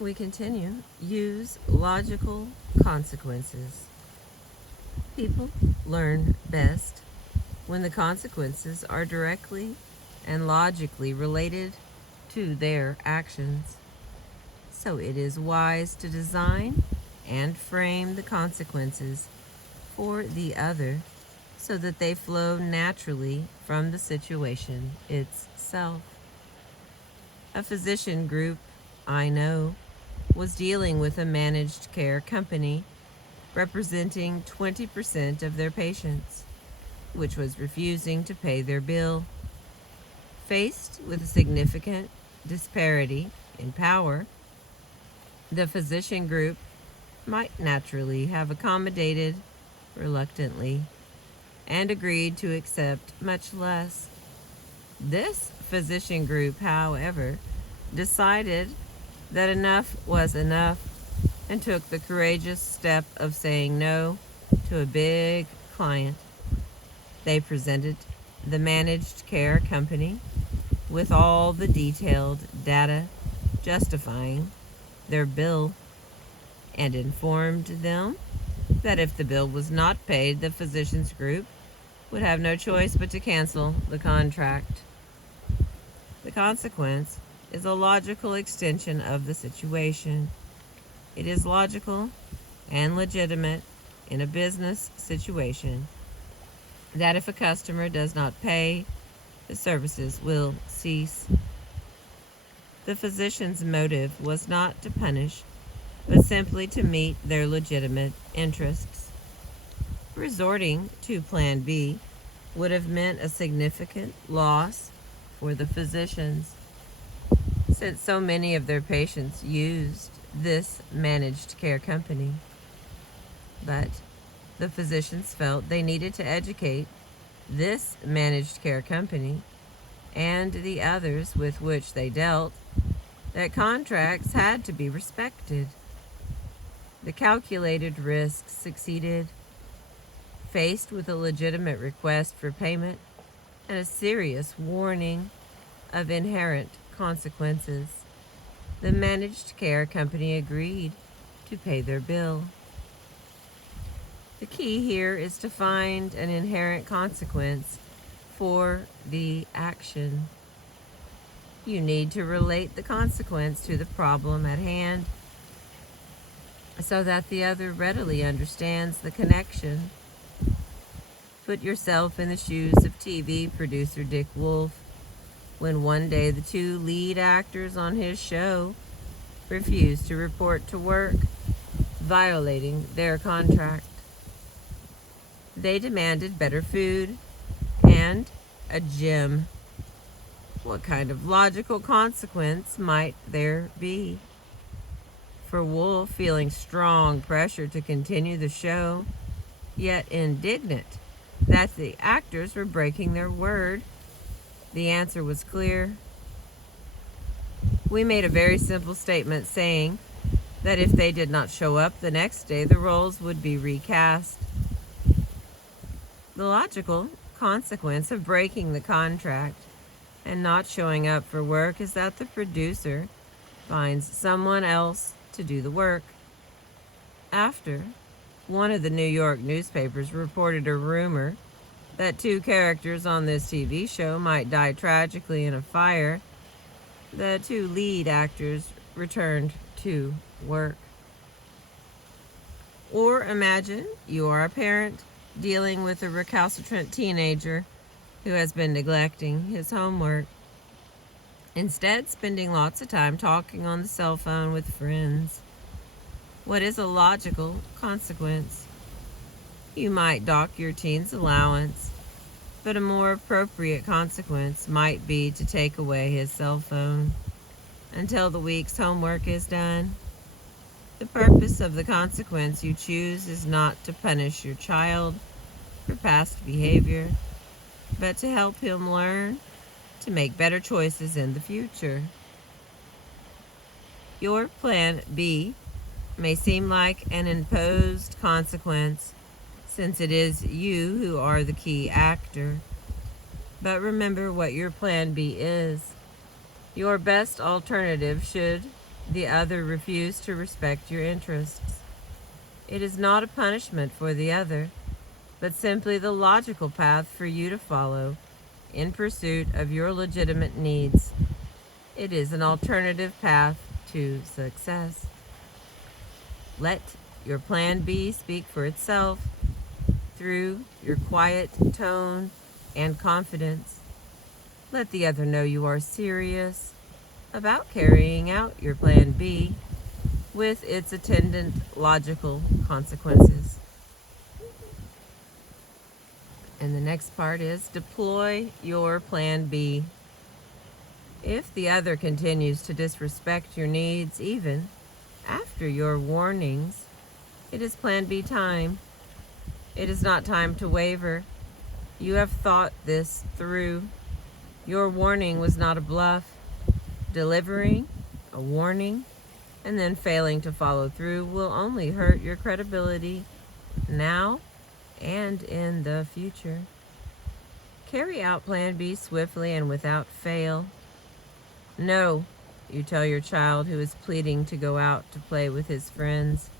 We continue. Use logical consequences. People learn best when the consequences are directly and logically related to their actions. So it is wise to design and frame the consequences for the other so that they flow naturally from the situation itself. A physician group I know was dealing with a managed care company representing 20% of their patients, which was refusing to pay their bill. Faced with a significant disparity in power, the physician group might naturally have accommodated reluctantly and agreed to accept much less. This physician group, however, decided that enough was enough and took the courageous step of saying no to a big client. They presented the managed care company with all the detailed data justifying their bill and informed them that if the bill was not paid, the physicians group would have no choice but to cancel the contract. The consequence is a logical extension of the situation. It is logical and legitimate in a business situation that if a customer does not pay, the services will cease. The physician's motive was not to punish, but simply to meet their legitimate interests. Resorting to Plan B would have meant a significant loss for the physicians, since so many of their patients used this managed care company. But the physicians felt they needed to educate this managed care company and the others with which they dealt that contracts had to be respected. The calculated risk succeeded. Faced with a legitimate request for payment and a serious warning of inherent consequences, the managed care company agreed to pay their bill. The key here is to find an inherent consequence for the action. You need to relate the consequence to the problem at hand so that the other readily understands the connection. Put yourself in the shoes of TV producer Dick Wolf when one day the two lead actors on his show refused to report to work, violating their contract. They demanded better food and a gym. What kind of logical consequence might there be? For Wolf, feeling strong pressure to continue the show, yet indignant that the actors were breaking their word, the answer was clear. We made a very simple statement saying that if they did not show up the next day, the roles would be recast. The logical consequence of breaking the contract and not showing up for work is that the producer finds someone else to do the work. After one of the New York newspapers reported a rumor that two characters on this TV show might die tragically in a fire, the two lead actors returned to work. Or imagine you are a parent dealing with a recalcitrant teenager who has been neglecting his homework, instead spending lots of time talking on the cell phone with friends. What is a logical consequence? You might dock your teen's allowance, but a more appropriate consequence might be to take away his cell phone until the week's homework is done. The purpose of the consequence you choose is not to punish your child for past behavior, but to help him learn to make better choices in the future. Your plan B may seem like an imposed consequence since it is you who are the key actor. But remember what your plan B is. Your best alternative should the other refused to respect your interests. It is not a punishment for the other, but simply the logical path for you to follow in pursuit of your legitimate needs. It is an alternative path to success. Let your plan B speak for itself through your quiet tone and confidence. Let the other know you are serious about carrying out your plan B with its attendant logical consequences. And the next part is deploy your plan B. If the other continues to disrespect your needs even after your warnings, it is plan B time. It is not time to waver. You have thought this through. Your warning was not a bluff. Delivering a warning and then failing to follow through will only hurt your credibility now and in the future. Carry out plan B swiftly and without fail. No, you tell your child who is pleading to go out to play with his friends.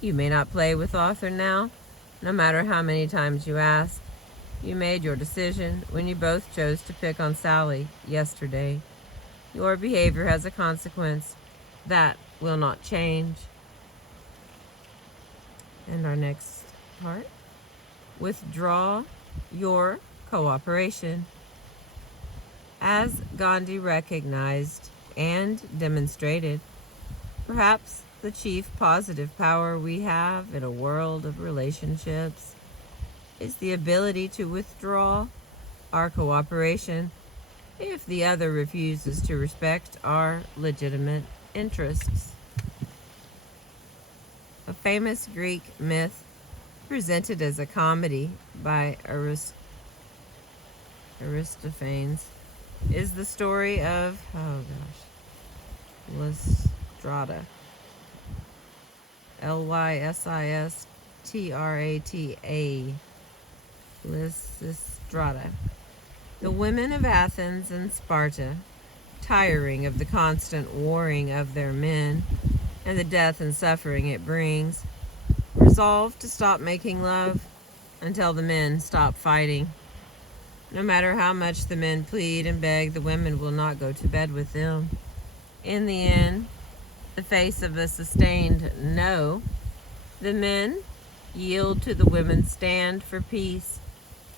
You may not play with Arthur now, no matter how many times you ask. You made your decision when you both chose to pick on Sally yesterday. Your behavior has a consequence that will not change. And our next part, withdraw your cooperation. As Gandhi recognized and demonstrated, perhaps the chief positive power we have in a world of relationships is the ability to withdraw our cooperation if the other refuses to respect our legitimate interests. A famous Greek myth presented as a comedy by Aristophanes is the story of, Lysistrata. Lysistrata. Lysistrata. The women of Athens and Sparta, tiring of the constant warring of their men and the death and suffering it brings, resolved to stop making love until the men stop fighting. No matter how much the men plead and beg, the women will not go to bed with them. In the end, the face of a sustained no, the men yield to the women's stand for peace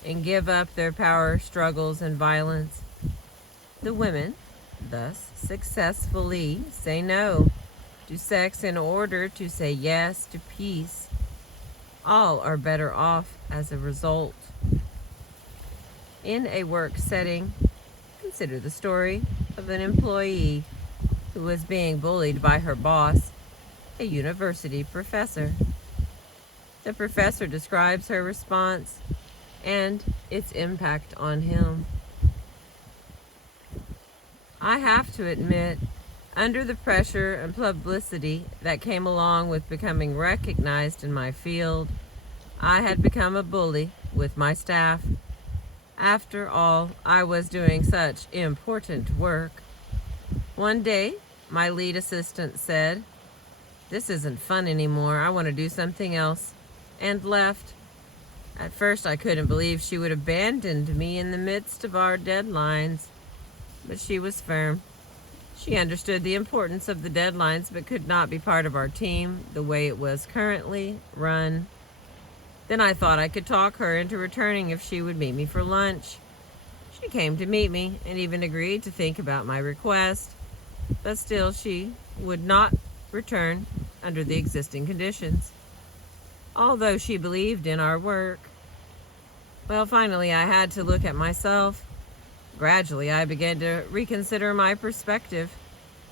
and give up their power struggles and violence. The women thus successfully say no to sex in order to say yes to peace. All are better off as a result. In a work setting, consider the story of an employee who was being bullied by her boss, a university professor. The professor describes her response and its impact on him. I have to admit, under the pressure and publicity that came along with becoming recognized in my field, I had become a bully with my staff. After all, I was doing such important work. One day, my lead assistant said, "This isn't fun anymore. I want to do something else," and left. At first, I couldn't believe she would abandon me in the midst of our deadlines, but she was firm. She understood the importance of the deadlines, but could not be part of our team the way it was currently run. Then I thought I could talk her into returning if she would meet me for lunch. She came to meet me and even agreed to think about my request, but still she would not return under the existing conditions, although she believed in our work. Well, finally, I had to look at myself. Gradually, I began to reconsider my perspective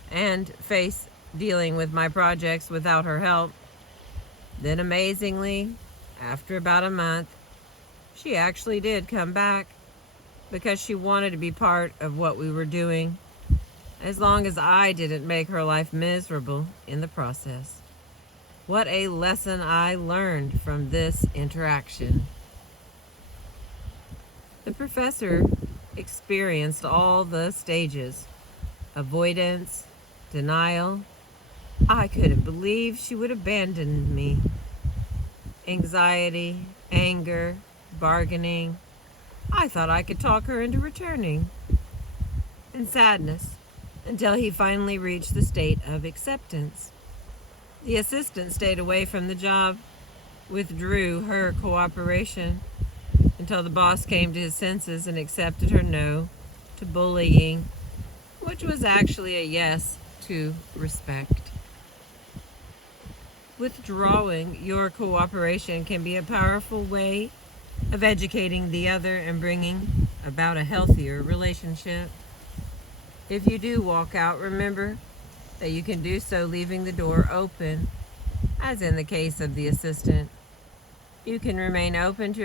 and face dealing with my projects without her help. Then, amazingly, after about a month, she actually did come back because she wanted to be part of what we were doing, as long as I didn't make her life miserable in the process. What a lesson I learned from this interaction. The professor experienced all the stages: avoidance, Denial. I couldn't believe she would abandon me. Anxiety, anger, bargaining. I thought I could talk her into returning. And sadness, until he finally reached the state of acceptance. The assistant stayed away from the job, withdrew her cooperation, until the boss came to his senses and accepted her no to bullying, which was actually a yes to respect. Withdrawing your cooperation can be a powerful way of educating the other and bringing about a healthier relationship. If you do walk out, remember that you can do so leaving the door open, as in the case of the assistant. You can remain open to